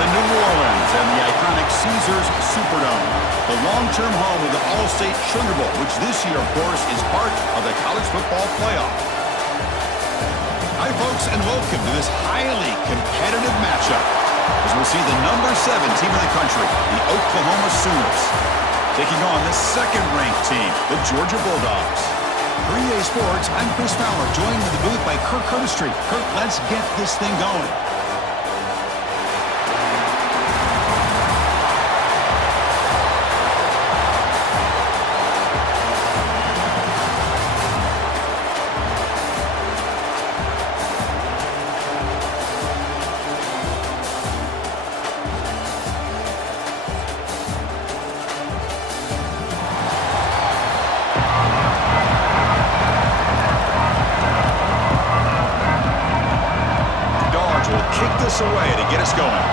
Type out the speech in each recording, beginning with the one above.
to New Orleans and the iconic Caesars Superdome, the long-term home of the All-State Sugar Bowl, which this year, of course, is part of the college football playoff. Hi, folks, and welcome to this highly competitive matchup, as we'll see the number 7 team in the country, the Oklahoma Sooners, taking on the second-ranked team, the Georgia Bulldogs. For EA Sports, I'm Chris Fowler, joined in the booth by Kirk Curtis. Kirk, let's get this thing going. Away to get us going.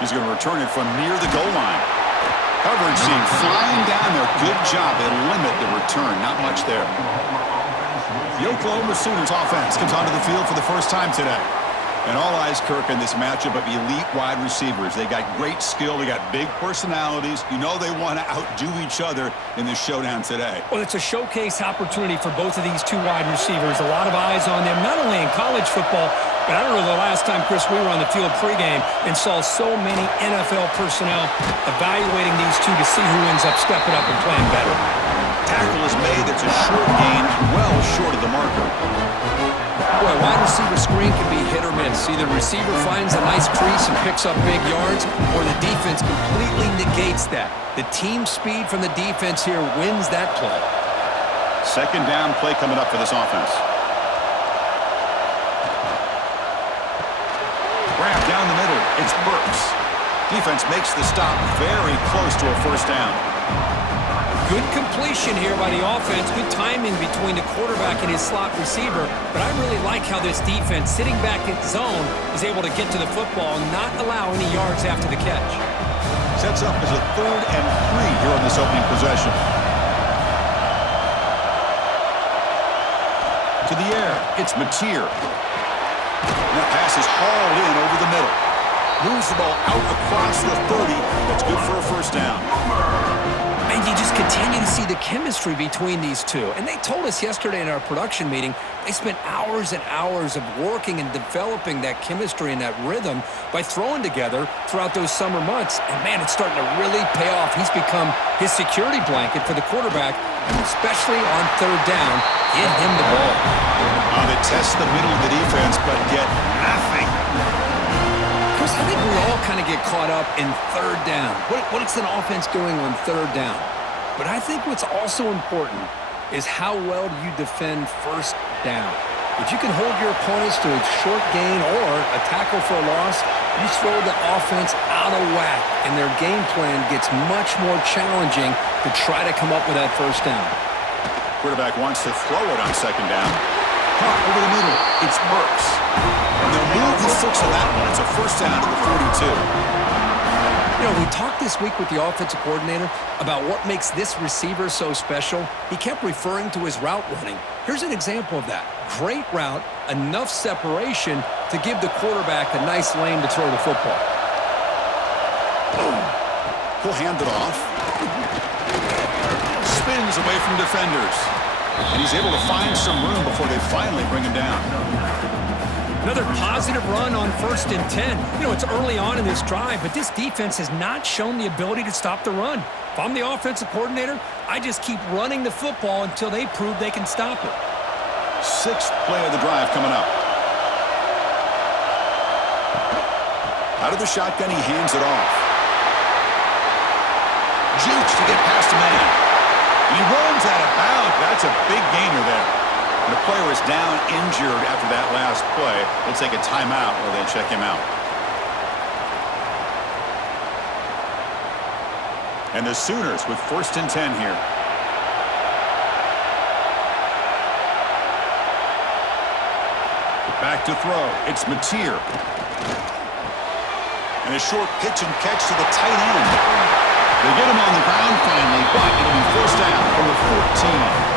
He's going to return it from near the goal line. Coverage team flying down there. Good job. They limit the return. Not much there. The Oklahoma Sooners offense comes onto the field for the first time today. And all eyes, Kirk, in this matchup of elite wide receivers. They got great skill. They got big personalities. You know they want to outdo each other in this showdown today. Well, it's a showcase opportunity for both of these two wide receivers. A lot of eyes on them, not only in college football, but I don't know the last time, Chris, we were on the field pregame and saw so many NFL personnel evaluating these two to see who ends up stepping up and playing better. Tackle is made. It's a short gain, well short of the marker. Boy, a wide receiver screen can be hit or miss. Either the receiver finds a nice crease and picks up big yards, or the defense completely negates that. The team speed from the defense here wins that play. Second down play coming up for this offense. Wrap down the middle. It's Burks. Defense makes the stop very close to a first down. Good completion here by the offense. Good timing between the quarterback and his slot receiver. But I really like how this defense, sitting back in zone, is able to get to the football and not allow any yards after the catch. Sets up as a 3rd and 3 here on this opening possession. To the air, it's Mateer. And that pass is hauled in over the middle. Moves the ball out across the 30. That's good for a first down. And you just continue to see the chemistry between these two. And they told us yesterday in our production meeting, they spent hours and hours of working and developing that chemistry and that rhythm by throwing together throughout those summer months. And, man, it's starting to really pay off. He's become his security blanket for the quarterback, and especially on 3rd down, get him the ball. They test the middle of the defense, but get nothing. Chris, I think we all kind of get caught up in 3rd down. What is an offense doing on 3rd down? But I think what's also important is how well do you defend 1st down. If you can hold your opponents to a short gain or a tackle for a loss, you throw the offense out of whack, and their game plan gets much more challenging to try to come up with that 1st down. Quarterback wants to throw it on 2nd down. Caught over the middle. It's Burks. And they'll move the sticks on that one. It's a first down to the 42. You know, we talked this week with the offensive coordinator about what makes this receiver so special. He kept referring to his route running. Here's an example of that. Great route, enough separation to give the quarterback a nice lane to throw the football. Boom. He'll hand it off. Spins away from defenders. And he's able to find some room before they finally bring him down. Another positive run on 1st and 10. You know, it's early on in this drive, but this defense has not shown the ability to stop the run. If I'm the offensive coordinator, I just keep running the football until they prove they can stop it. 6th play of the drive coming up. Out of the shotgun, he hands it off. Jukes to get past a man. He runs out of bounds. That's a big gainer there. And the player is down injured after that last play. They'll take a timeout while they check him out. And the Sooners with 1st and 10 here. Back to throw. It's Mateer. And a short pitch and catch to the tight end. They get him on the ground finally, but it'll be first down from the 14.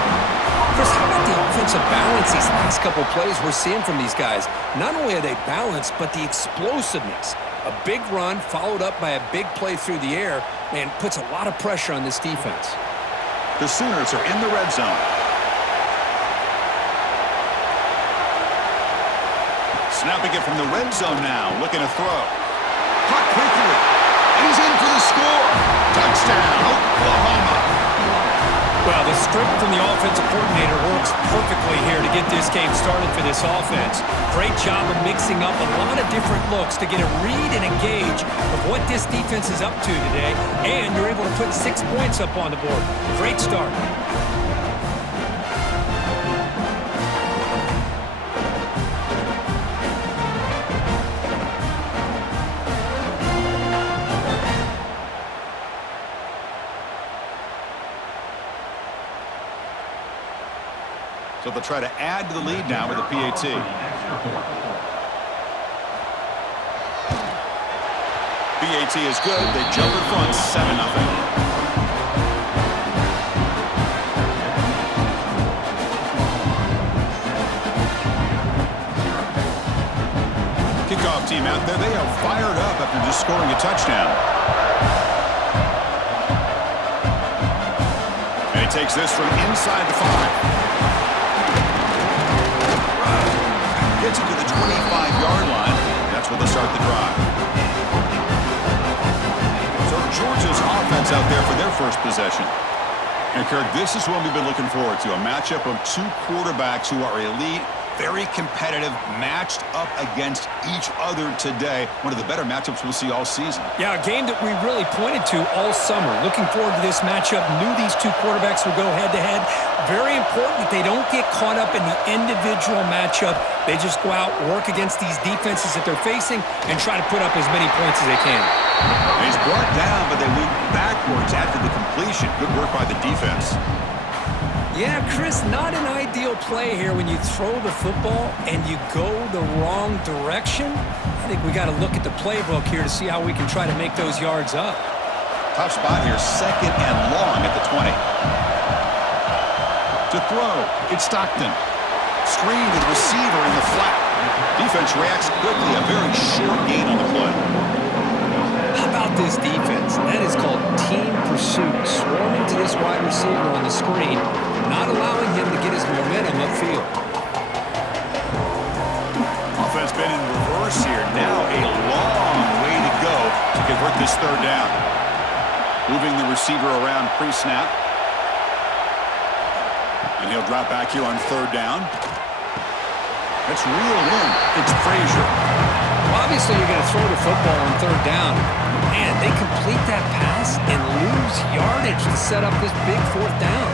Chris, how about the offensive balance these last couple plays we're seeing from these guys? Not only are they balanced, but the explosiveness. A big run followed up by a big play through the air, man, puts a lot of pressure on this defense. The Sooners are in the red zone. Snapping it from the red zone now, looking to throw. Caught quickly, and he's in for the score. Touchdown, Oklahoma. Well, the script from the offensive coordinator works perfectly here to get this game started for this offense. Great job of mixing up a lot of different looks to get a read and a gauge of what this defense is up to today, and you're able to put 6 points up on the board. Great start. So they'll try to add to the lead now with a PAT. PAT is good. They jump in front, 7-0. Kickoff team out there. They are fired up after just scoring a touchdown. And he takes this from inside the 5. Gets it to the 25-yard line. That's where they'll start the drive. So Georgia's offense out there for their first possession. And Kirk, this is what we've been looking forward to, a matchup of two quarterbacks who are elite, very competitive, matched up against each other today. One of the better matchups we'll see all season. Yeah, a game that we really pointed to all summer. Looking forward to this matchup. Knew these two quarterbacks would go head-to-head. Very important that they don't get caught up in the individual matchup. They just go out, work against these defenses that they're facing, and try to put up as many points as they can. He's brought down, but they went backwards after the completion. Good work by the defense. Yeah, Chris, not an ideal play here when you throw the football and you go the wrong direction. I think we got to look at the playbook here to see how we can try to make those yards up. Tough spot here, 2nd and long at the 20. To throw, it's Stockton. Screen to the receiver in the flat. Defense reacts quickly, a very short gain on the play. How about this defense? That is called team pursuit. Swarming to this wide receiver on the screen, not allowing him to get his momentum upfield. Offense been in reverse here. Now a long way to go to convert this 3rd down. Moving the receiver around pre-snap. And he'll drop back here on 3rd down. It's reeled in. It's Frazier. Well, obviously, you're going to throw the football on 3rd down. Man, they complete that pass and lose yardage to set up this big 4th down.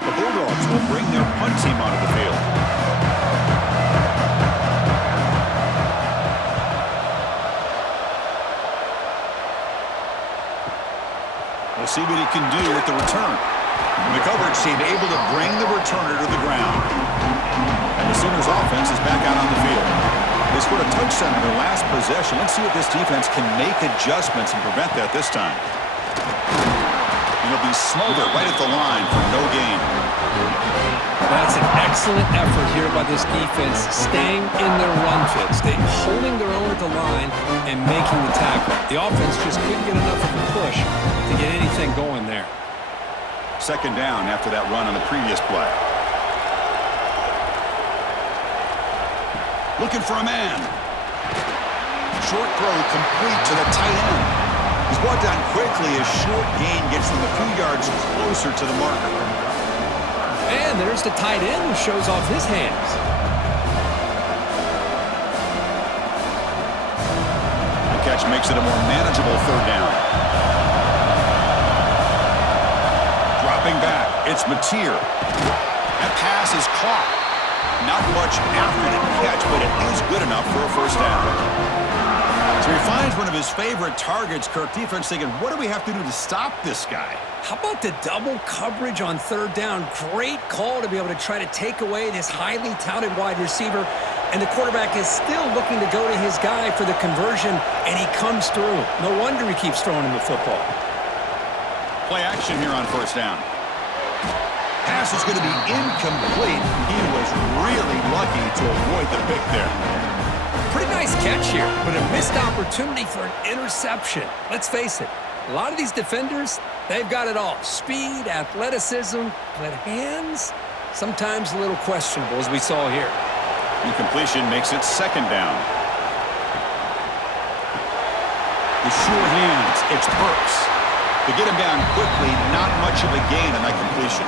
The Bulldogs will bring their punt team onto the field. We'll see what he can do with the return. The coverage team able to bring the returner to the ground. And the Sooners offense is back out on the field. They scored a touchdown in their last possession. Let's see if this defense can make adjustments and prevent that this time. And it'll be Smolder right at the line for no gain. That's an excellent effort here by this defense, staying in their run fits. They holding their own at the line and making the tackle. The offense just couldn't get enough of a push to get anything going there. 2nd down after that run on the previous play. Looking for a man. Short throw complete to the tight end. He's brought down quickly as short gain gets them a few yards closer to the marker. And there's the tight end who shows off his hands. The catch makes it a more manageable 3rd down. Dropping back, it's Mateer. That pass is caught. Not much after the catch, but it is good enough for a 1st down. So he finds one of his favorite targets. Kirk, defense thinking, what do we have to do to stop this guy? How about the double coverage on 3rd down? Great call to be able to try to take away this highly touted wide receiver. And the quarterback is still looking to go to his guy for the conversion, and he comes through. No wonder he keeps throwing him the football. Play action here on first down. Pass is going to be incomplete. He was really lucky to avoid the pick there. Pretty nice catch here, but a missed opportunity for an interception. Let's face it, a lot of these defenders, they've got it all. Speed, athleticism, but hands, sometimes a little questionable, as we saw here. Incompletion makes it second down. The sure hands, it's Burks. To get him down quickly, not much of a gain on that completion.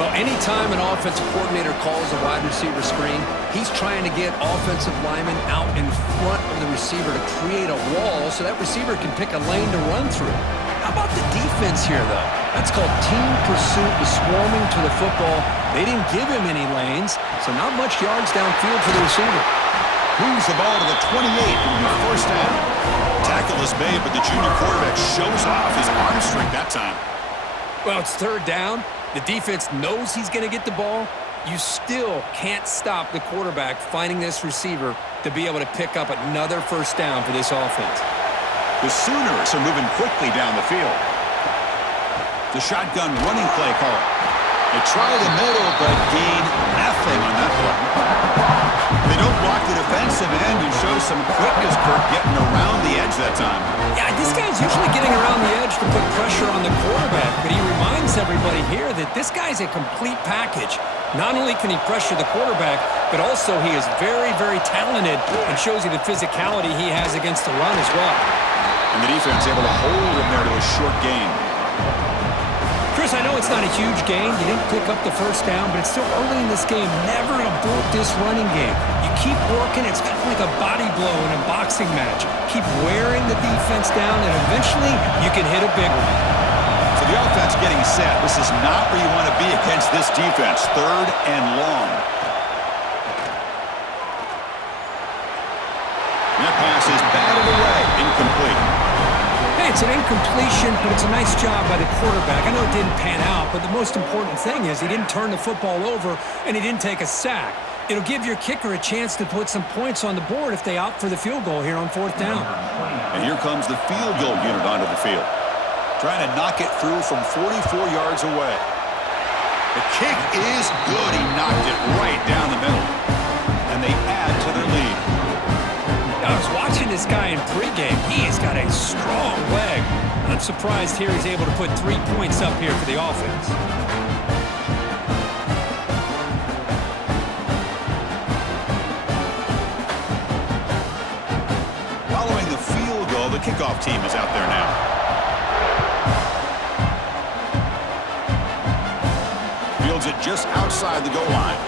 Well, anytime an offensive coordinator calls a wide receiver screen, he's trying to get offensive linemen out in front of the receiver to create a wall so that receiver can pick a lane to run through. How about the defense here, though? That's called team pursuit with swarming to the football. They didn't give him any lanes, so not much yards downfield for the receiver. Moves the ball to the 28 on the first down. Tackle is made, but the junior quarterback shows off his arm strength that time. Well, it's third down. The defense knows he's going to get the ball. You still can't stop the quarterback finding this receiver to be able to pick up another first down for this offense. The Sooners are moving quickly down the field. The shotgun running play call. They try the middle, but gain nothing on that play. They don't block the defensive end and show some quickness, Kirk, getting around the edge that time. Yeah, this guy's usually getting around the edge to put pressure on the quarterback, but he reminds everybody here that this guy's a complete package. Not only can he pressure the quarterback, but also he is very, very talented and shows you the physicality he has against the run as well. And the defense able to hold him there to a short gain. Chris, I know it's not a huge gain. You didn't pick up the first down, but it's still early in this game. Never abort this running game. You keep working. It's kind of like a body blow in a boxing match. Keep wearing the defense down, and eventually you can hit a big one. So the offense getting set. This is not where you want to be against this defense. Third and long. That pass is batted away. Incomplete. Hey, it's an incompletion, but it's a nice job by the quarterback. I know it didn't pan out, but the most important thing is he didn't turn the football over and he didn't take a sack. It'll give your kicker a chance to put some points on the board if they opt for the field goal here on fourth down. And here comes the field goal unit onto the field. Trying to knock it through from 44 yards away. The kick is good. He knocked it right down the middle. And they add to their lead. I was watching this guy in pregame. He has got a strong leg. I'm surprised here he's able to put 3 points up here for the offense. Following the field goal, the kickoff team is out there now. Fields it just outside the goal line.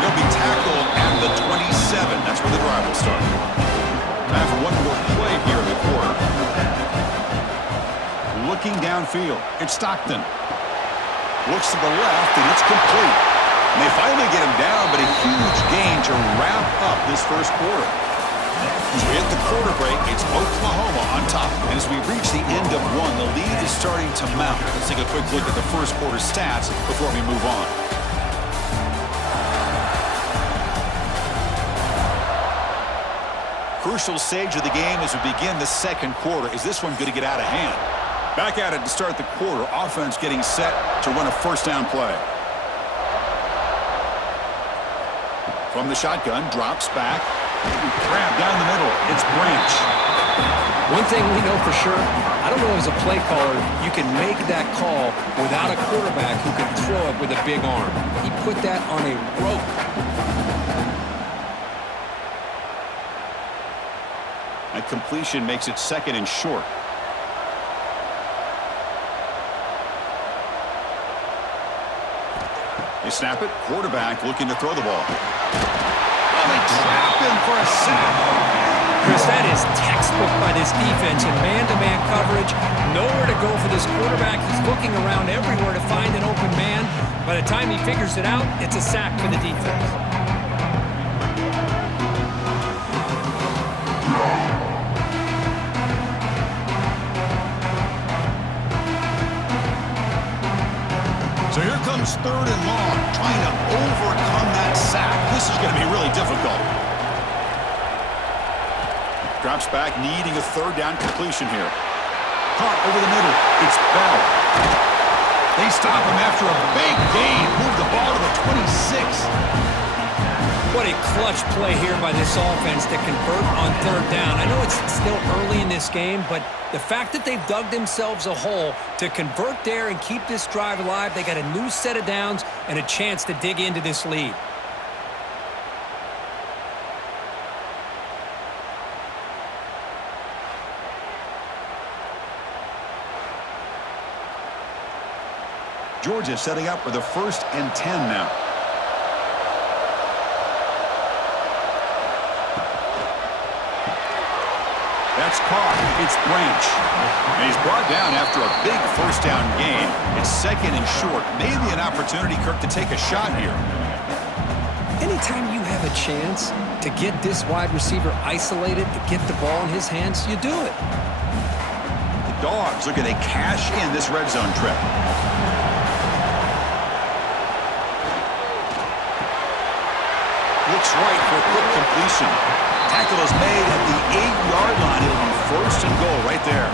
He'll be tackled at the 27. That's where the drive will start. Time for one more play here in the quarter. Looking downfield, it's Stockton. Looks to the left, and it's complete. And they finally get him down, but a huge gain to wrap up this first quarter. As we hit the quarter break, it's Oklahoma on top. And as we reach the end of one, the lead is starting to mount. Let's take a quick look at the first quarter stats before we move on. Crucial stage of the game as we begin the second quarter. Is this one going to get out of hand? Back at it to start the quarter. Offense getting set to run a first down play. From the shotgun, drops back. Grab down the middle. It's Branch. One thing we know for sure, I don't know as a play caller, you can make that call without a quarterback who can throw it with a big arm. He put that on a rope. That completion makes it second and short. They snap it. Quarterback looking to throw the ball. Oh, they trap him for a sack. Chris, that is textbook by this defense in man-to-man coverage. Nowhere to go for this quarterback. He's looking around everywhere to find an open man. By the time he figures it out, it's a sack for the defense. So here comes third and long, trying to overcome that sack. This is going to be really difficult. Drops back, needing a third down completion here. caught over the middle. It's Bell. They stop him after a big gain. Move the ball to the 26. What a clutch play here by this offense to convert on third down. I know it's still early in this game, but the fact that they've dug themselves a hole to convert there and keep this drive alive, they got a new set of downs and a chance to dig into this lead. Georgia setting up for the 1st and 10 now. That's caught. It's Branch. And he's brought down after a big first down gain. It's 2nd and short. Maybe an opportunity, Kirk, to take a shot here. Anytime you have a chance to get this wide receiver isolated, to get the ball in his hands, you do it. The Dogs looking to cash in this red zone trip. Looks right for a quick completion. Tackle is made at the 8-yard line. It'll be 1st and goal right there.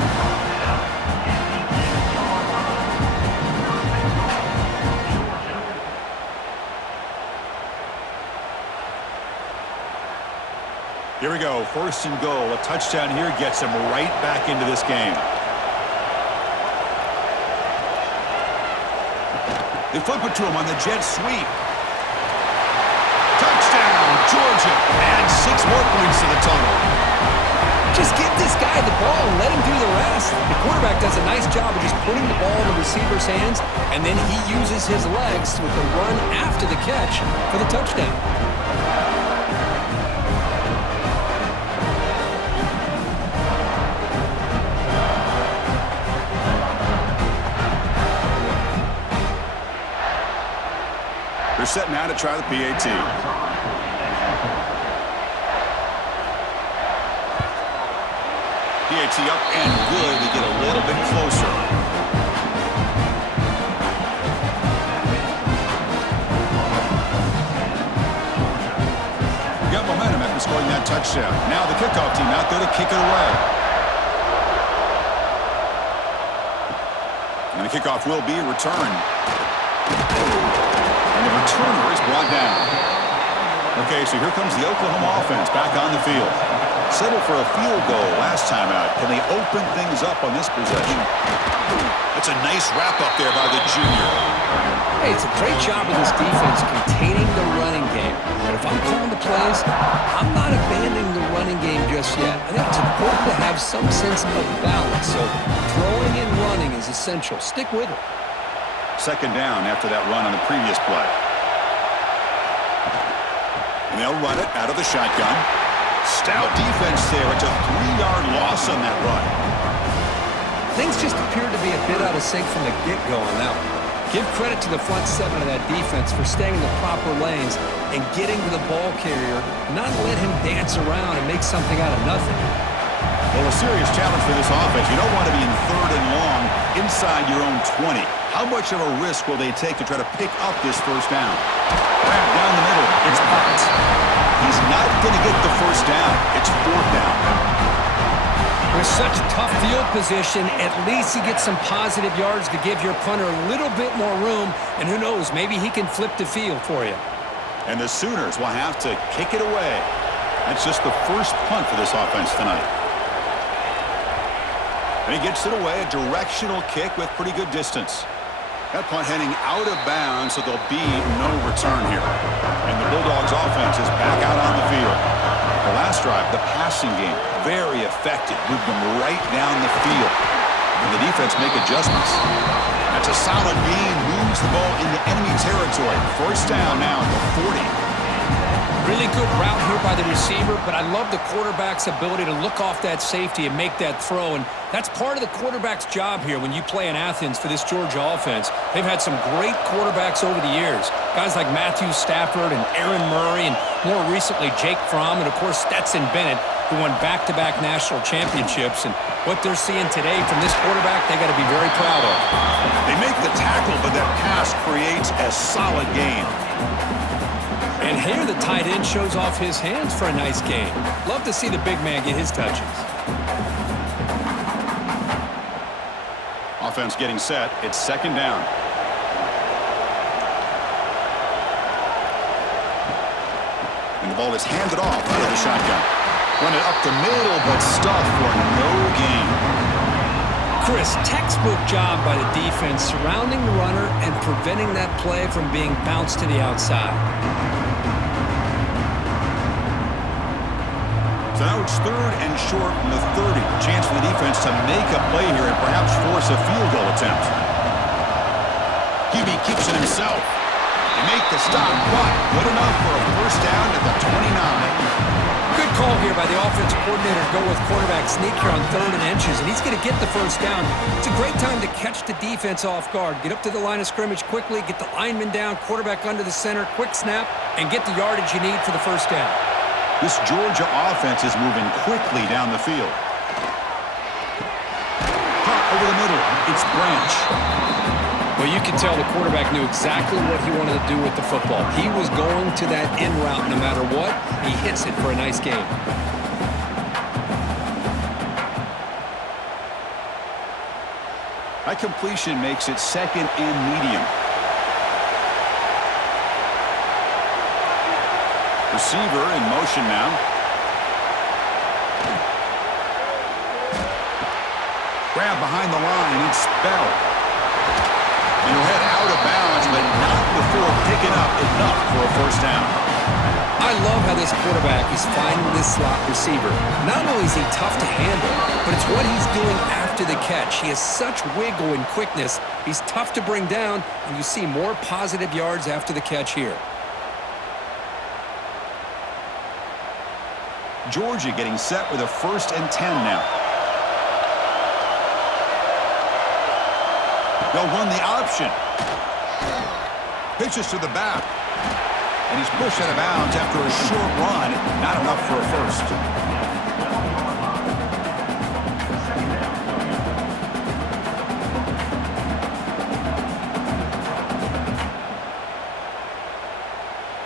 Here we go. 1st and goal. A touchdown here gets him right back into this game. They flip it to him on the jet sweep. Touchdown, Georgia. And 6 more points to the total. Just give this guy the ball and let him do the rest. The quarterback does a nice job of just putting the ball in the receiver's hands, and then he uses his legs with the run after the catch for the touchdown. They're set now to try the PAT. PAT up and good. We get a little bit closer. We got momentum after scoring that touchdown. Now the kickoff team out there to kick it away. And the kickoff will be returned. And the returner is brought down. Okay, so here comes the Oklahoma offense back on the field. Settled for a field goal last time out. Can they open things up on this possession? That's a nice wrap-up there by the junior. Hey, it's a great job of this defense containing the running game. And if I'm calling the plays, I'm not abandoning the running game just yet. I think it's important to have some sense of balance. So throwing and running is essential. Stick with it. 2nd down after that run on the previous play. And they'll run it out of the shotgun. Stout defense there. It's a 3-yard loss on that run. Things just appeared to be a bit out of sync from the get-go on that one. Give credit to the front 7 of that defense for staying in the proper lanes and getting to the ball carrier, not let him dance around and make something out of nothing. Well, a serious challenge for this offense. You don't want to be in 3rd and long inside your own 20. How much of a risk will they take to try to pick up this 1st down? Grab down the middle. It's Potts. He's not going to get the 1st down. It's 4th down. With such tough field position, at least you get some positive yards to give your punter a little bit more room, and who knows, maybe he can flip the field for you. And the Sooners will have to kick it away. That's just the first punt for this offense tonight. And he gets it away, a directional kick with pretty good distance. That punt heading out of bounds, so there'll be no return here. And the Bulldogs offense is back out on the field. The last drive, the passing game, very effective. Moved them right down the field. And the defense make adjustments. That's a solid gain. Moves the ball into enemy territory. 1st down now at the 40. Really good route here by the receiver, but I love the quarterback's ability to look off that safety and make that throw. And that's part of the quarterback's job here when you play in Athens for this Georgia offense. They've had some great quarterbacks over the years. Guys like Matthew Stafford and Aaron Murray, and more recently Jake Fromm, and of course Stetson Bennett, who won back-to-back national championships. And what they're seeing today from this quarterback, they got to be very proud of. They make the tackle, but that pass creates a solid gain. And here the tight end shows off his hands for a nice gain. Love to see the big man get his touches. offense getting set. It's second down. And the ball is handed off out of the shotgun. Run it up the middle, but stuffed for no gain. Chris, textbook job by the defense surrounding the runner and preventing that play from being bounced to the outside. So now it's third and short from the 30. Chance for the defense to make a play here and perhaps force a field goal attempt. QB keeps it himself. They make the stop, but good enough for a first down at the 29. Good call here by the offensive coordinator to go with quarterback sneak here on 3rd and inches, and he's going to get the first down. It's a great time to catch the defense off guard. Get up to the line of scrimmage quickly, get the lineman down, quarterback under the center, quick snap, and get the yardage you need for the first down. This Georgia offense is moving quickly down the field. Caught over the middle. It's Branch. Well, you can tell the quarterback knew exactly what he wanted to do with the football. He was going to that in route no matter what. He hits it for a nice gain. That completion makes it second and medium. Receiver in motion now. Grab behind the line. It's Bell. And he'll head out of bounds, but not before picking up enough for a first down. I love how this quarterback is finding this slot receiver. Not only is he tough to handle, but it's what he's doing after the catch. He has such wiggle and quickness. He's tough to bring down, and you see more positive yards after the catch here. Georgia getting set with a 1st and 10 now. They'll run the option. Pitches to the back. And he's pushed out of bounds after a short run. Not enough for a first.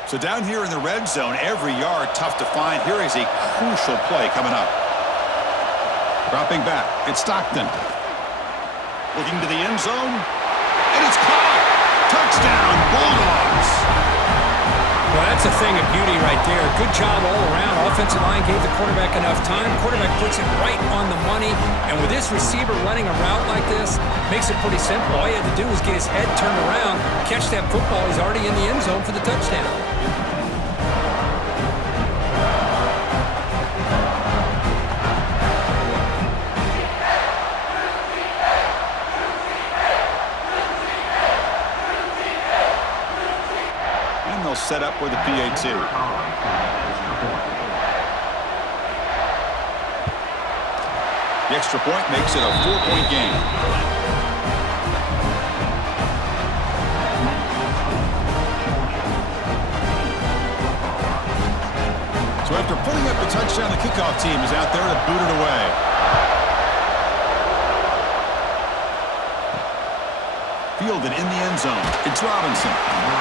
So down here in the red zone, every yard tough to find. Here is a crucial play coming up. Dropping back. It's Stockton. Looking to the end zone. And it's caught. Touchdown, Bulldogs. Well, that's a thing of beauty right there. Good job all around. Offensive line gave the quarterback enough time. Quarterback puts it right on the money. And with this receiver running a route like this, makes it pretty simple. All he had to do was get his head turned around, catch that football. He's already in the end zone for the touchdown. Set up with a PAT. The extra point makes it a 4-point game. So after putting up the touchdown, the kickoff team is out there to boot it away. Fielded in the end zone. It's Robinson.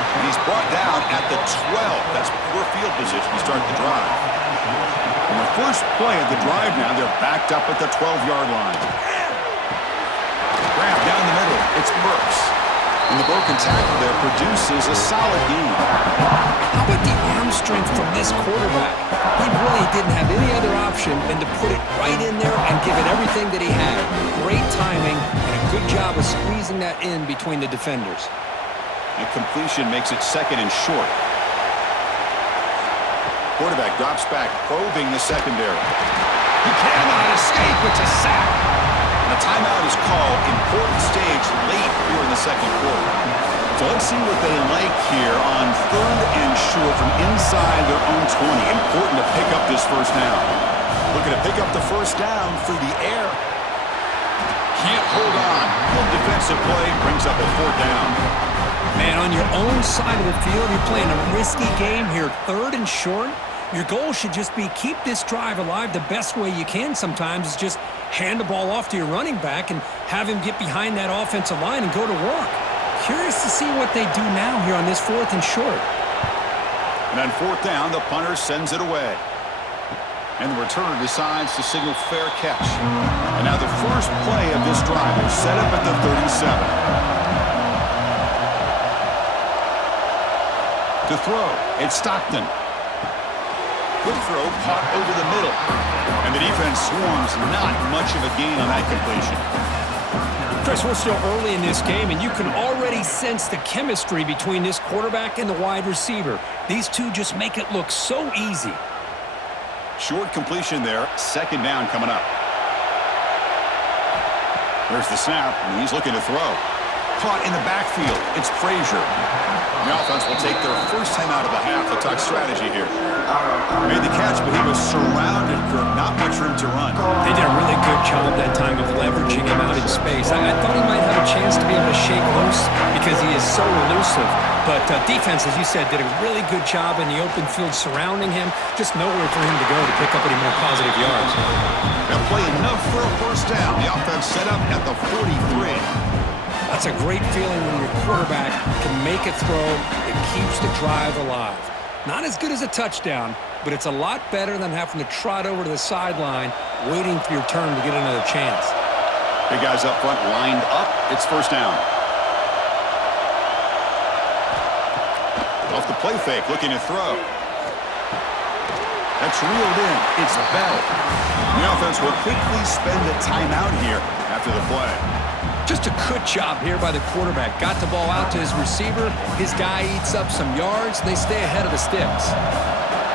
And he's brought down at the 12. That's poor field position to start the drive. On the first play of the drive now, they're backed up at the 12-yard line. Grab down the middle. It's Burks. And the broken tackle there produces a solid gain. How about the arm strength from this quarterback? He really didn't have any other option than to put it right in there and give it everything that he had. Great timing and a good job of squeezing that in between the defenders. And completion makes it second and short. Quarterback drops back, probing the secondary. He cannot escape. It's a sack. And a timeout is called. Important stage late here in the second quarter. So let's see what they like here on 3rd and short from inside their own 20. Important to pick up this first down. Looking to pick up the first down through the air. Can't hold on. Good defensive play brings up a 4th down. Man, on your own side of the field, you're playing a risky game here. 3rd and short. Your goal should just be keep this drive alive the best way you can sometimes is just hand the ball off to your running back and have him get behind that offensive line and go to work. Curious to see what they do now here on this 4th and short. And on 4th down, the punter sends it away. And the returner decides to signal fair catch. And now the first play of this drive is set up at the 37. To throw, it's Stockton. Quick throw caught over the middle. And the defense swarms, not much of a gain on that completion. Chris, we're still early in this game, and you can already sense the chemistry between this quarterback and the wide receiver. These two just make it look so easy. Short completion there. Second down coming up. There's the snap, and he's looking to throw. Caught in the backfield. It's Frazier. The offense will take their first time out of the half. A tuck strategy here. Made the catch, but he was surrounded, Kirk. Not much room to run. They did a really good job that time of leveraging him out in space. I thought he might have a chance to be able to shake loose because he is so elusive. But defense, as you said, did a really good job in the open field surrounding him. Just nowhere for him to go to pick up any more positive yards. That play enough for a first down. The offense set up at the 43. That's a great feeling when your quarterback can make a throw that keeps the drive alive. Not as good as a touchdown, but it's a lot better than having to trot over to the sideline waiting for your turn to get another chance. Big guys up front lined up. It's first down. Off the play fake, looking to throw. That's reeled in. It's Bell. The offense will quickly spend a timeout here after the play. Just a good job here by the quarterback. Got the ball out to his receiver. His guy eats up some yards. They stay ahead of the sticks.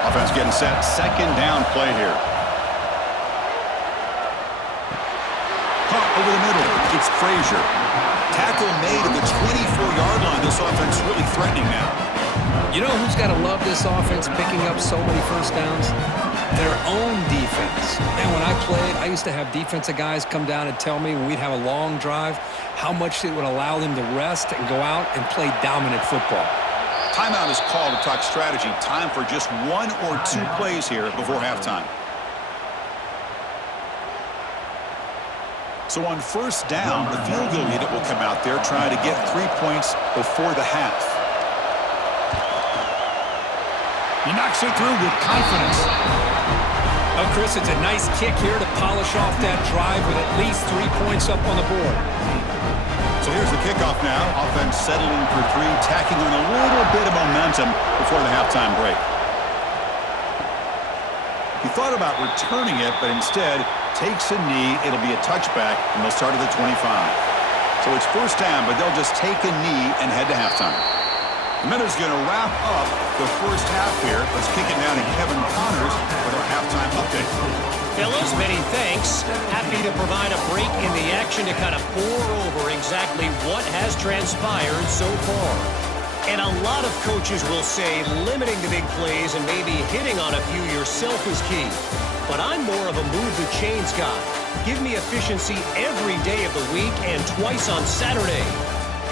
Offense getting set. Second down play here. Caught over the middle. It's Frazier. Tackle made at the 24-yard line. This offense really threatening now. You know who's got to love this offense picking up so many first downs? Their own defense. And when I played, I used to have defensive guys come down and tell me when we'd have a long drive how much it would allow them to rest and go out and play dominant football. Timeout is called to talk strategy. Time for just one or two plays here before halftime. So on first down, the field goal unit will come out there trying to get 3 points before the half. He knocks it through with confidence. Oh, Chris, it's a nice kick here to polish off that drive with at least 3 points up on the board. So here's the kickoff now. Offense settling for three, tacking on a little bit of momentum before the halftime break. He thought about returning it, but instead takes a knee. It'll be a touchback, and they'll start at the 25. So it's first down, but they'll just take a knee and head to halftime. The Miners going to wrap up the first half here. Let's kick it down to Kevin Connors with our halftime update. Fellas, many thanks. Happy to provide a break in the action to kind of pour over exactly what has transpired so far. And a lot of coaches will say limiting the big plays and maybe hitting on a few yourself is key. But I'm more of a move the chains guy. Give me efficiency every day of the week and twice on Saturday.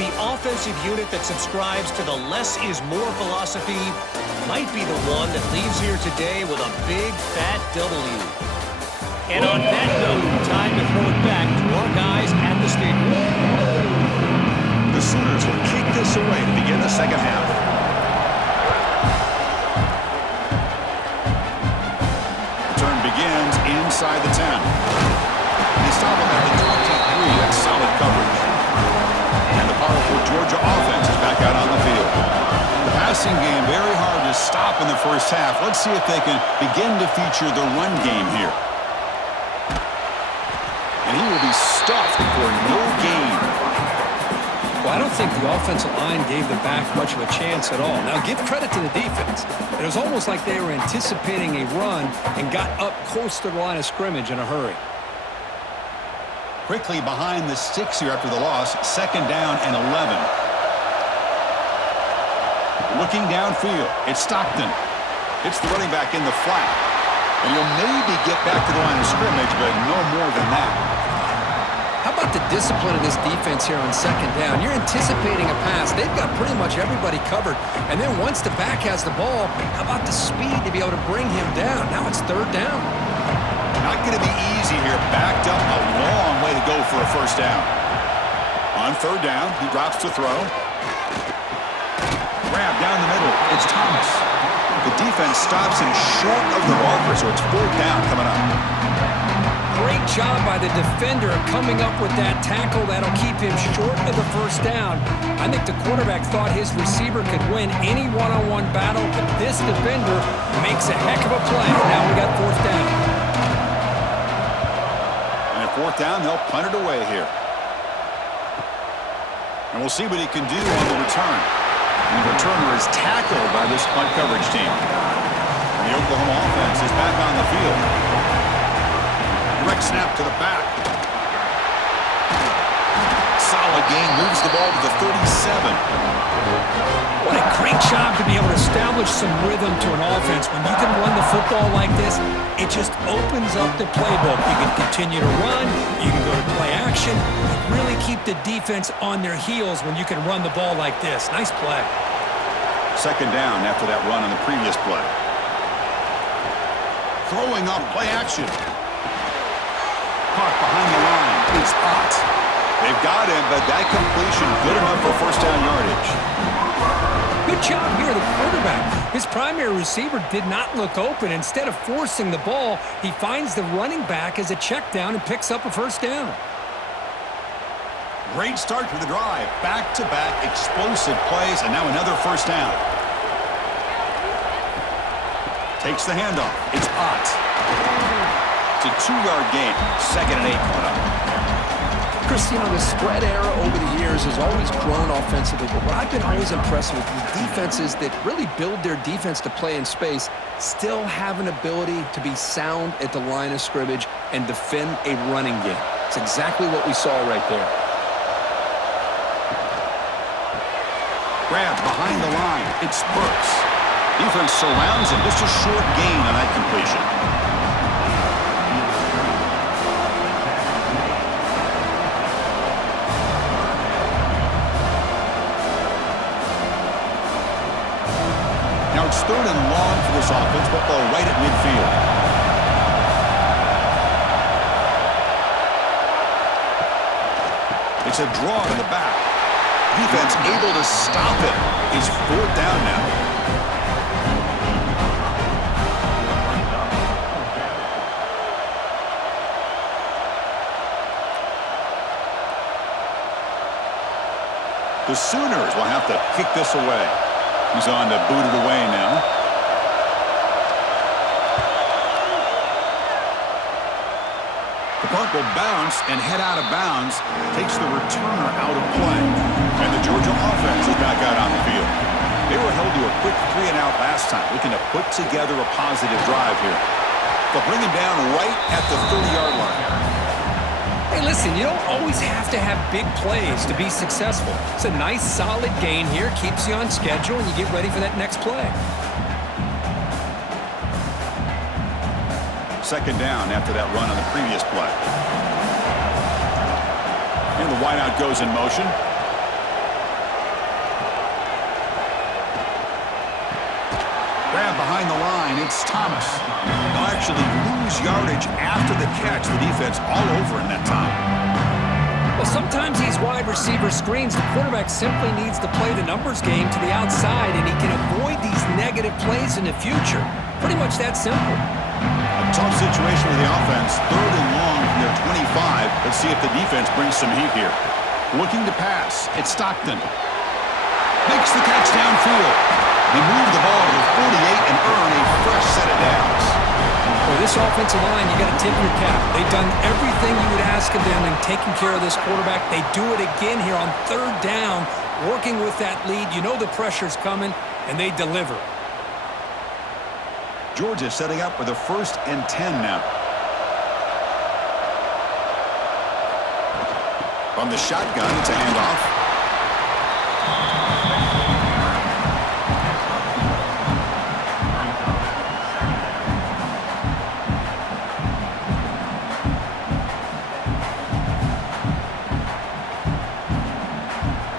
The offensive unit that subscribes to the less is more philosophy might be the one that leaves here today with a big fat W. And on that note, time to throw it back to our guys at the stadium. The Sooners will kick this away to begin the second half. The turn begins inside the 10. They stop him at the 23. That's solid coverage. And the powerful Georgia offense is back out on the field. The passing game very hard to stop in the first half. Let's see if they can begin to feature the run game here. And he will be stuffed for no gain. Well, I don't think the offensive line gave the back much of a chance at all. Now, give credit to the defense. It was almost like they were anticipating a run and got up close to the line of scrimmage in a hurry. Quickly behind the sticks here after the loss. Second down and 11. Looking downfield, it's Stockton. It's the running back in the flat. And he'll maybe get back to the line of scrimmage, but no more than that. How about the discipline of this defense here on second down? You're anticipating a pass. They've got pretty much everybody covered. And then once the back has the ball, how about the speed to be able to bring him down? Now it's third down. Not going to be easy here. Backed up a long way to go for a first down. On third down, he drops to throw. Grab down the middle. It's Thomas. The defense stops him short of the marker, so it's 4th down coming up. Great job by the defender coming up with that tackle. That'll keep him short of the 1st down. I think the quarterback thought his receiver could win any one-on-one battle, but this defender makes a heck of a play. Now we got 4th down. And at 4th down, they'll punt it away here. And we'll see what he can do on the return. And the returner is tackled by this punt coverage team. And the Oklahoma offense is back on the field. Direct snap to the back. Solid gain, moves the ball to the 37. What a great job to be able to establish some rhythm to an offense. When you can run the football like this, it just opens up the playbook. You can continue to run, you can go to play action, you really keep the defense on their heels when you can run the ball like this. Nice play. 2nd down after that run on the previous play. Throwing off play action. Caught behind the line. It's Ott. They've got him, but that completion good enough for 1st down yardage. Good job here, the quarterback. His primary receiver did not look open. Instead of forcing the ball, he finds the running back as a check down and picks up a 1st down. Great start to the drive. Back-to-back explosive plays, and now another 1st down. Takes the handoff. It's Ott. It's a 2-yard gain. 2nd and 8 coming up. Chris, you know, the spread era over the years has always grown offensively, but what I've been always impressed with is defenses that really build their defense to play in space still have an ability to be sound at the line of scrimmage and defend a running game. It's exactly what we saw right there. Grab behind the line. It's Burks. Defense surrounds him. Just a short gain on that completion. Now it's 3rd and long for this offense. Football right at midfield. It's a draw to the back. Defense able to stop it. It's 4th down now. The Sooners will have to kick this away. He's on to boot it away now. The punt will bounce and head out of bounds. Takes the returner out of play. And the Georgia offense is back out on the field. They were held to a quick 3-and-out last time, looking to put together a positive drive here. They'll bring him down right at the 30-yard line. Hey, listen, you don't always have to have big plays to be successful. It's a nice, solid gain here. Keeps you on schedule, and you get ready for that next play. 2nd down after that run on the previous play. And the wideout goes in motion. Grab behind the line. It's Thomas. They'll actually lose yardage after the catch. The defense all over in that time. Well, sometimes these wide receiver screens, the quarterback simply needs to play the numbers game to the outside, and he can avoid these negative plays in the future. Pretty much that simple. A tough situation with the offense. 3rd and long from their 25. Let's see if the defense brings some heat here. Looking to pass. It's Stockton. Makes the catch downfield. They move the ball to the 48 and earn a fresh set of downs. For this offensive line, you got to tip your cap. They've done everything you would ask of them in taking care of this quarterback. They do it again here on 3rd down, working with that lead. You know the pressure's coming, and they deliver. Georgia setting up with a 1st and 10 now. From the shotgun, it's a handoff.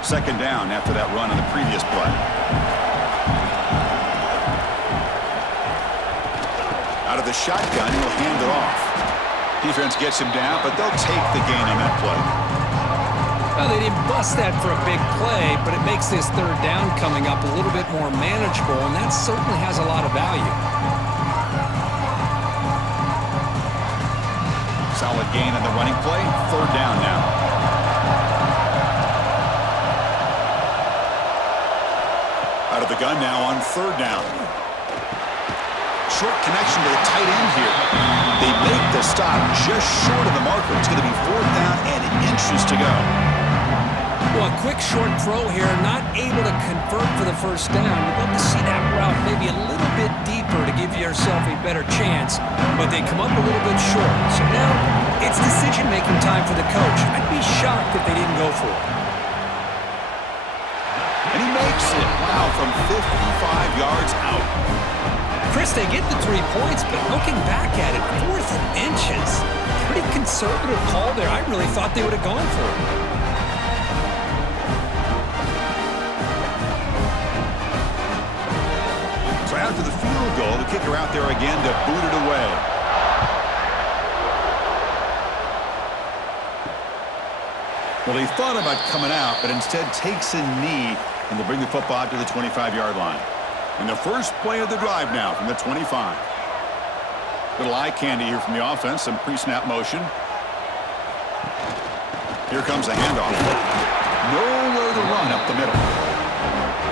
Second down after that run on the previous play. Out of the shotgun, he'll hand it off. Defense gets him down, but they'll take the gain on that play. Well, they didn't bust that for a big play, but it makes this third down coming up a little bit more manageable, and that certainly has a lot of value. Solid gain on the running play. Third down now. Out of the gun now on third down. Short connection to the tight end here. They make the stop just short of the marker. It's going to be fourth down and inches to go. Well, a quick short throw here, not able to convert for the first down. You'd love to see that route maybe a little bit deeper to give yourself a better chance, but they come up a little bit short. So now it's decision-making time for the coach. I'd be shocked if they didn't go for it. And he makes it. Wow, from 55 yards out. Chris, they get the 3 points, but looking back at it, fourth and inches. Pretty conservative call there. I really thought they would have gone for it. So after the field goal, the kicker out there again to boot it away. Well, he thought about coming out, but instead takes a knee, and they'll bring the football out to the 25-yard line. And the first play of the drive now from the 25. Little eye candy here from the offense, some pre-snap motion. Here comes the handoff. Nowhere to run up the middle.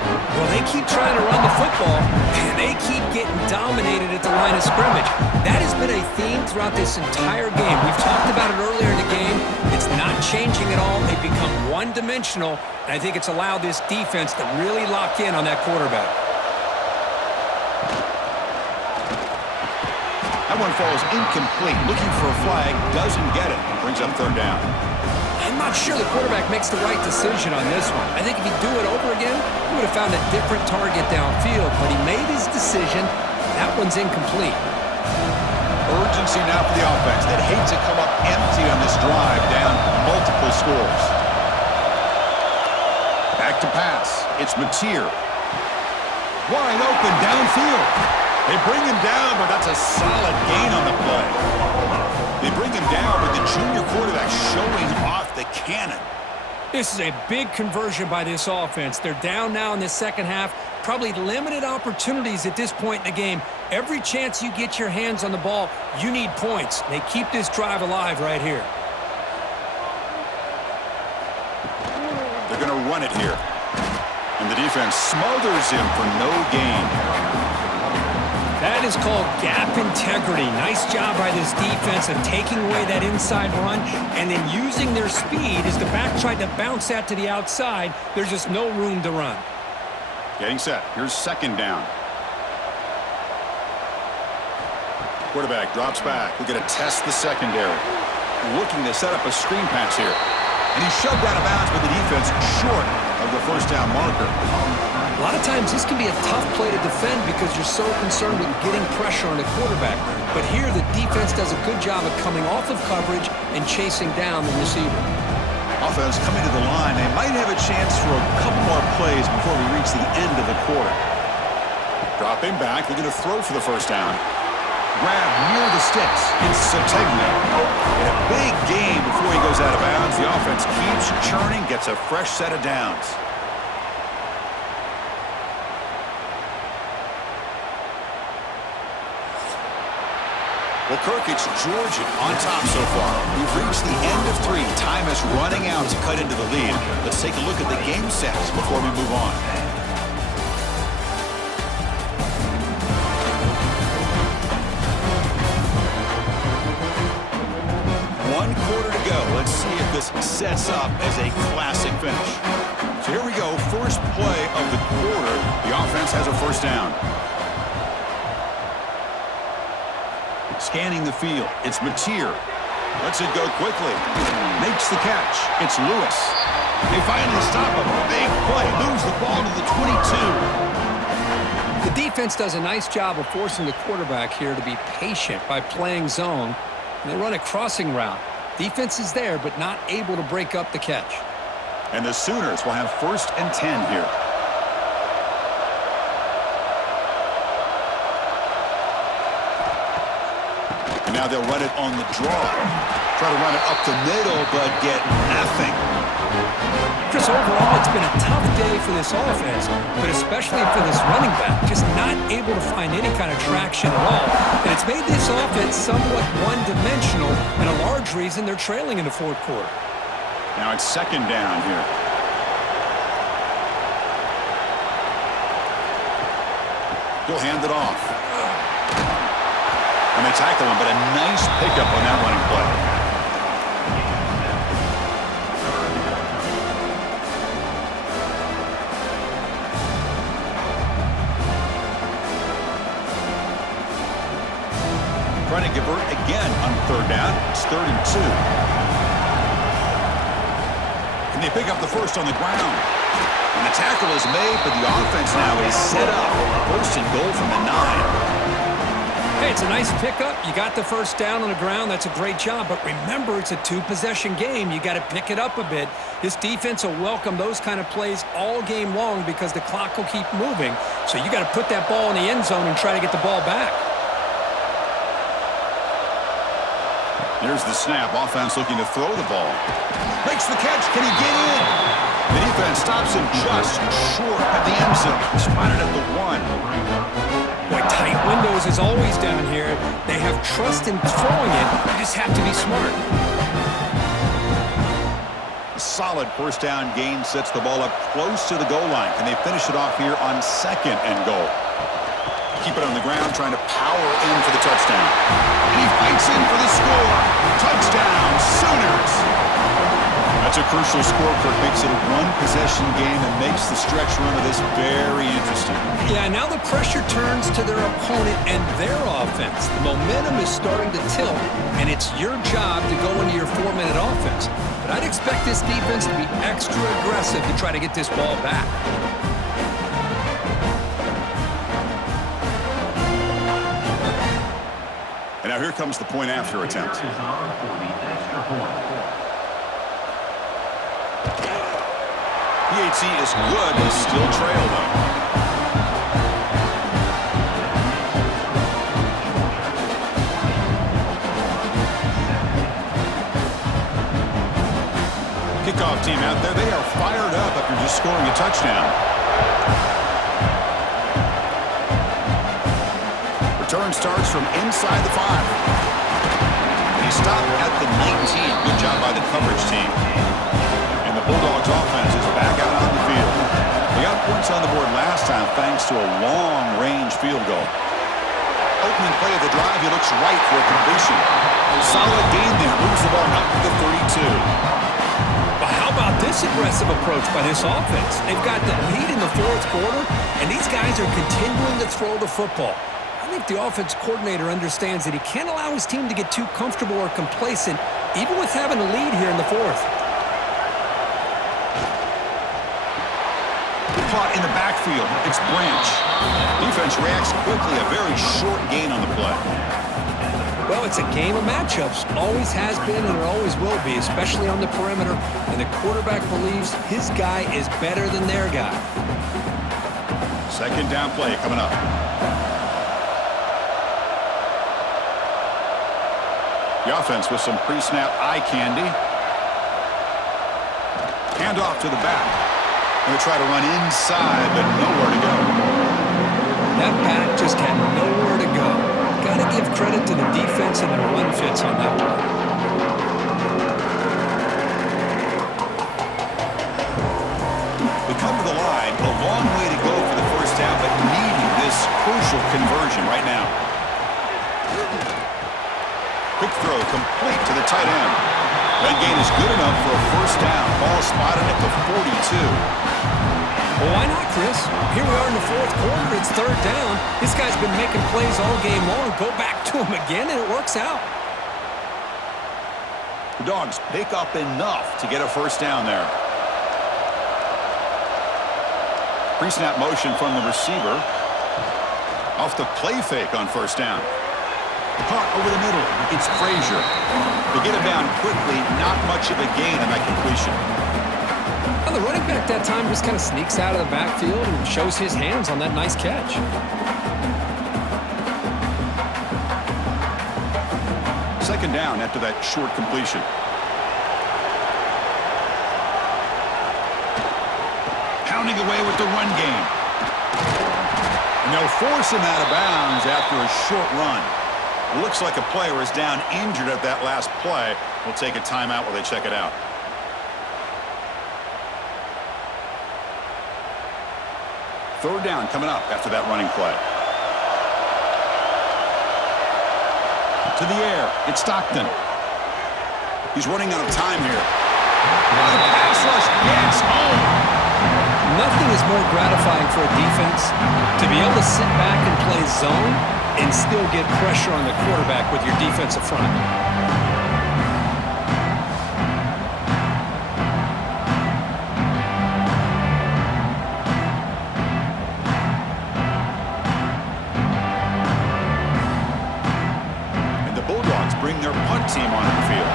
Well, they keep trying to run the football, and they keep getting dominated at the line of scrimmage. That has been a theme throughout this entire game. We've talked about it earlier in the game. It's not changing at all. They've become one-dimensional, and I think it's allowed this defense to really lock in on that quarterback. That one falls incomplete. Looking for a flag, doesn't get it. Brings up third down. I'm not sure the quarterback makes the right decision on this one. I think if he'd do it over again, he would have found a different target downfield, but he made his decision. That one's incomplete. Urgency now for the offense that hates to come up empty on this drive, down multiple scores. Back to pass. It's Mateer. Wide open downfield. They bring him down, but that's a solid gain on the play. They bring him down, but the junior quarterback showing off the cannon. This is a big conversion by this offense. They're down now in the second half. Probably limited opportunities at this point in the game. Every chance you get your hands on the ball, you need points. They keep this drive alive right here. They're going to run it here. And the defense smothers him for no gain. That is called gap integrity. Nice job by this defense of taking away that inside run and then using their speed as the back tried to bounce that to the outside. There's just no room to run. Getting set. Here's second down. Quarterback drops back. We're going to test the secondary. Looking to set up a screen pass here. And he shoved out of bounds with the defense short of the first down marker. A lot of times this can be a tough play to defend because you're so concerned with getting pressure on the quarterback. But here the defense does a good job of coming off of coverage and chasing down the receiver. Offense coming to the line. They might have a chance for a couple more plays before we reach the end of the quarter. Dropping back. They're going to throw for the first down. Grab near the sticks. It's Sategna. In a big game before he goes out of bounds. The offense keeps churning, gets a fresh set of downs. Well, Kirk, it's Georgia on top so far. We've reached the end of 3. Time is running out to cut into the lead. Let's take a look at the game stats before we move on. One quarter to go. Let's see if this sets up as a classic finish. So here we go. First play of the quarter. The offense has a first down. Scanning the field. It's Mateer. Lets it go quickly. Makes the catch. It's Lewis. They finally stop him. Big play. Moves the ball to the 22. The defense does a nice job of forcing the quarterback here to be patient by playing zone. And they run a crossing route. Defense is there, but not able to break up the catch. And the Sooners will have first and 10 here. And now they'll run it on the draw. Try to run it up the middle, but get nothing. Chris, overall, it's been a tough day for this offense, but especially for this running back, just not able to find any kind of traction at all. And it's made this offense somewhat one-dimensional, and a large reason they're trailing in the fourth quarter. Now it's second down here. He'll hand it off. And they tackle him, but a nice pickup on that running play. Trying to convert again on third down. It's 3rd and 2. And they pick up the first on the ground. And the tackle is made, but the offense now is set up. 1st and goal from the 9. Hey, it's a nice pickup. You got the first down on the ground. That's a great job. But remember, it's a 2-possession game. You got to pick it up a bit. This defense will welcome those kind of plays all game long because the clock will keep moving. So you got to put that ball in the end zone and try to get the ball back. Here's the snap. Offense looking to throw the ball. Makes the catch. Can he get in? The defense stops him just short of the end zone. Spotted at the 1. Boy, tight windows is always down here. They have trust in throwing it. You just have to be smart. A solid first down gain sets the ball up close to the goal line. Can they finish it off here on 2nd and goal? Keep it on the ground, trying to power in for the touchdown. And he fights in for the score. Touchdown, Sooners! That's a crucial score, Kirk. Makes it a 1-possession game and makes the stretch run of this very interesting. Yeah, now the pressure turns to their opponent and their offense. The momentum is starting to tilt, and it's your job to go into your 4-minute offense. But I'd expect this defense to be extra aggressive to try to get this ball back. And now here comes the point after attempt. PAT is good, but still trail though. Kickoff team out there, they are fired up after just scoring a touchdown. Return starts from inside the 5. He stopped at the 19. Good job by the coverage team. And the Bulldogs offense is back out on the field. They got points on the board last time thanks to a long-range field goal. Opening play of the drive, he looks right for a completion. Solid gain there, moves the ball up to the 32. But how about this aggressive approach by this offense? They've got the lead in the fourth quarter, and these guys are continuing to throw the football. I think the offense coordinator understands that he can't allow his team to get too comfortable or complacent, even with having a lead here in the fourth. Caught in the backfield. It's Branch. Defense reacts quickly. A very short gain on the play. Well, it's a game of matchups. Always has been and it always will be, especially on the perimeter. And the quarterback believes his guy is better than their guy. Second down play coming up. The offense with some pre-snap eye candy. Hand off to the back. Going to try to run inside, but nowhere to go. That back just had nowhere to go. Got to give credit to the defense and their run fits on that one. They come to the line. A long way to go for the first down, but needing this crucial conversion right now. Quick throw complete to the tight end. That gain is good enough for a first down. Ball spotted at the 42. Well, why not, Chris? Here we are in the fourth quarter. It's third down. This guy's been making plays all game long. Go back to him again, and it works out. The Dogs pick up enough to get a first down there. Pre-snap motion from the receiver. Off the play fake on first down. Caught over the middle. It's Frazier. To get him down quickly, not much of a gain on that completion. Well, the running back that time just kind of sneaks out of the backfield and shows his hands on that nice catch. Second down after that short completion. pounding away with the run game. And they'll force him out of bounds after a short run. It looks like a player is down injured at that last play. We'll take a timeout while they check it out. Third down coming up after that running play. To the air, it's Stockton. He's running out of time here. And the pass rush gets home. Nothing is more gratifying for a defense to be able to sit back and play zone and still get pressure on the quarterback with your defensive front. And the Bulldogs bring their punt team onto the field.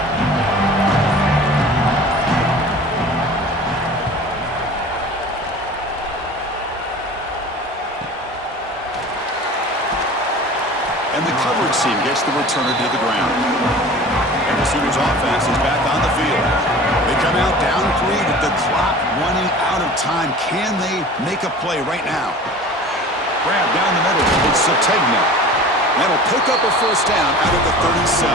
And the coverage team gets the returner to the ground. And the Sooners offense is back on the field. They come out down 3 with the clock running out of time. Can they make a play right now? Grab down the middle. It's Sategna. That'll pick up a first down out of the 37.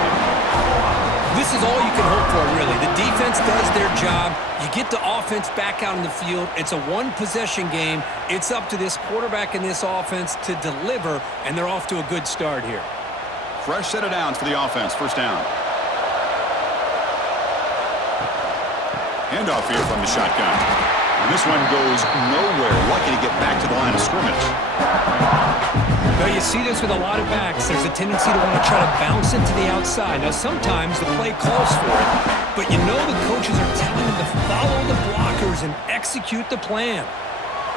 This is all you can hope for, really. The defense does their job. You get the offense back out in the field. It's a one-possession game. It's up to this quarterback and this offense to deliver, and they're off to a good start here. Fresh set of downs for the offense. First down. Handoff here from the shotgun. And this one goes nowhere. Lucky to get back to the line of scrimmage. Well, you see this with a lot of backs. There's a tendency to want to try to bounce into the outside. Now, sometimes the play calls for it, but you know the coaches are telling them to follow the blockers and execute the plan.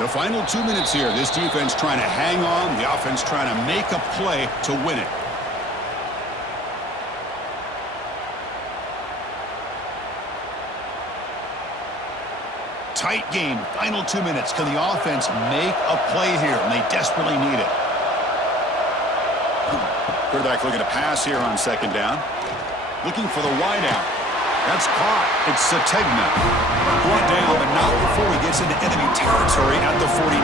The final 2 minutes here. This defense trying to hang on. The offense trying to make a play to win it. Tight game. Final 2 minutes. Can the offense make a play here? And they desperately need it. Quarterback looking to pass here on second down. Looking for the wideout. That's caught. It's Sategna. Brought down, but not before he gets into enemy territory at the 49.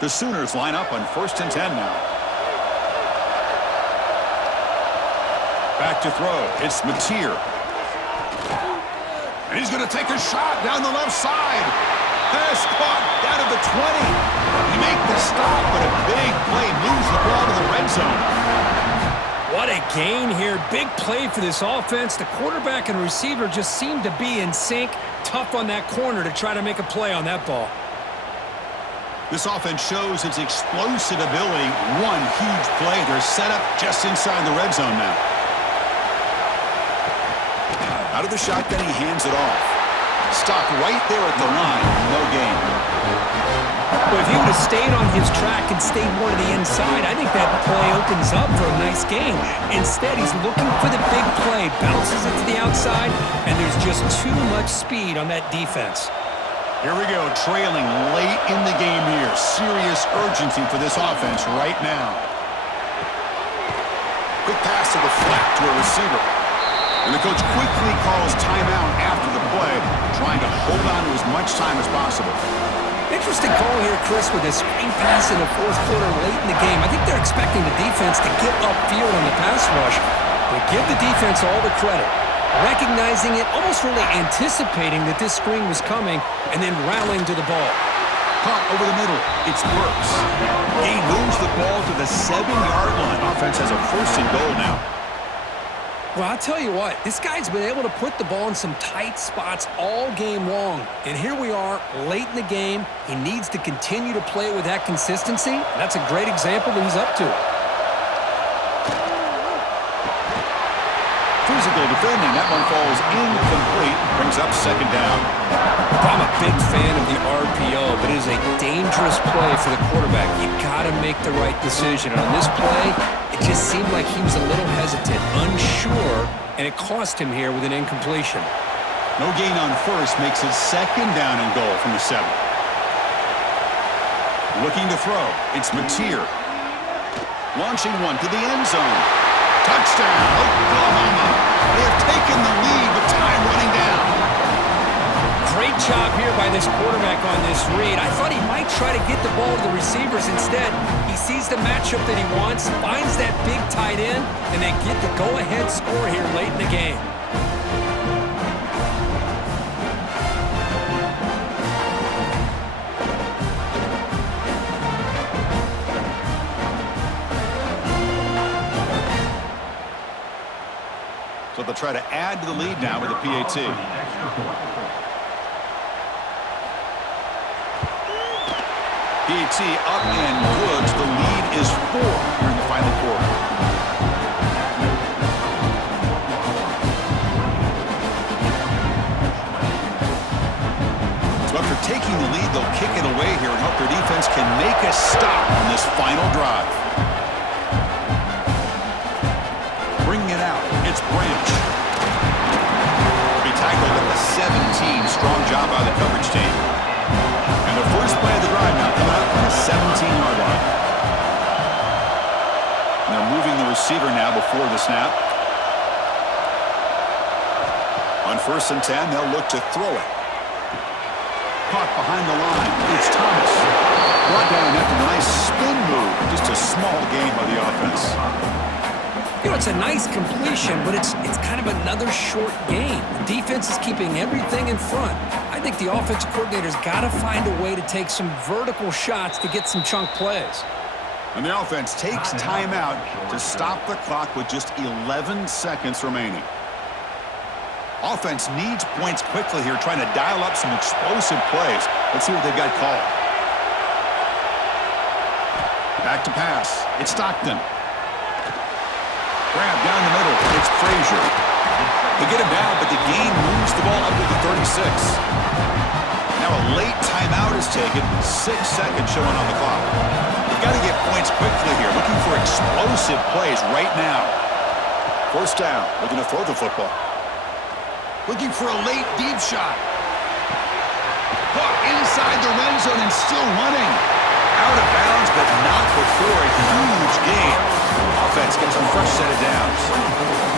The Sooners line up on 1st and 10 now. Back to throw. It's Mateer. And he's going to take a shot down the left side. Pass caught down at the 20. He make the stop, but a big play moves the ball to the red zone. What a gain here. Big play for this offense. The quarterback and receiver just seem to be in sync. Tough on that corner to try to make a play on that ball. This offense shows its explosive ability. One huge play. They're set up just inside the red zone now. Out of the shotgun, he hands it off. Stopped right there at the line. No gain. Well, if he would have stayed on his track and stayed more to the inside, I think that play opens up for a nice gain. Instead, he's looking for the big play. Bounces it to the outside, and there's just too much speed on that defense. Here we go, trailing late in the game here. Serious urgency for this offense right now. Quick pass to the flat to a receiver. And the coach quickly calls timeout after the play, trying to hold on to as much time as possible. Interesting call here, Chris, with this screen pass in the fourth quarter late in the game. I think they're expecting the defense to get upfield on the pass rush, but give the defense all the credit. Recognizing it, almost really anticipating that this screen was coming, and then rallying to the ball. Caught over the middle. It's Burks. He moves the ball to the 7-yard line. Offense has a 1st and goal now. Well, I'll tell you what, this guy's been able to put the ball in some tight spots all game long. And here we are, late in the game. He needs to continue to play with that consistency. That's a great example that he's up to it. Physical defending. That one falls incomplete. Brings up second down. I'm a big fan of the RPO, but it is a dangerous play for the quarterback. You got to make the right decision. And on this play, it just seemed like he was a little hesitant, unsure, and it cost him here with an incompletion. No gain on first makes it second down and goal from the 7. Looking to throw. It's Mateer. Launching one to the end zone. Touchdown, Oklahoma. They have taken the lead with time running down. Great job here by this quarterback on this read. I thought he might try to get the ball to the receivers. Instead, he sees the matchup that he wants, finds that big tight end, and they get the go-ahead score here late in the game. So they'll try to add to the lead now with a PAT. PAT up and good. The lead is 4 here in the final quarter. So after taking the lead, they'll kick it away here and hope their defense can make a stop on this final drive. Bringing it out, it's Branch. He'll be tackled at the 17. Strong job by the coverage team. And the first play of the drive now coming out from the 17-yard line. And they're moving the receiver now before the snap. On 1st and 10, they'll look to throw it. Caught behind the line. It's Thomas. Brought down after a nice spin move. Just a small gain by the offense. You know, it's a nice completion, but it's kind of another short game. The defense is keeping everything in front. I think the offensive coordinator's got to find a way to take some vertical shots to get some chunk plays. And the offense takes timeout to stop the clock with just 11 seconds remaining. Offense needs points quickly here, trying to dial up some explosive plays. Let's see what they've got called. Back to pass. It's Stockton. Grab down the middle. It's Frazier. They get him down, but the gain moves the ball up to the 36. Now a late timeout is taken. 6 seconds showing on the clock. They've got to get points quickly here. Looking for explosive plays right now. 1st down. Looking to throw the football. Looking for a late deep shot. Caught inside the red zone and still running. Out of bounds, but not before a huge gain. Offense gets a fresh set of downs.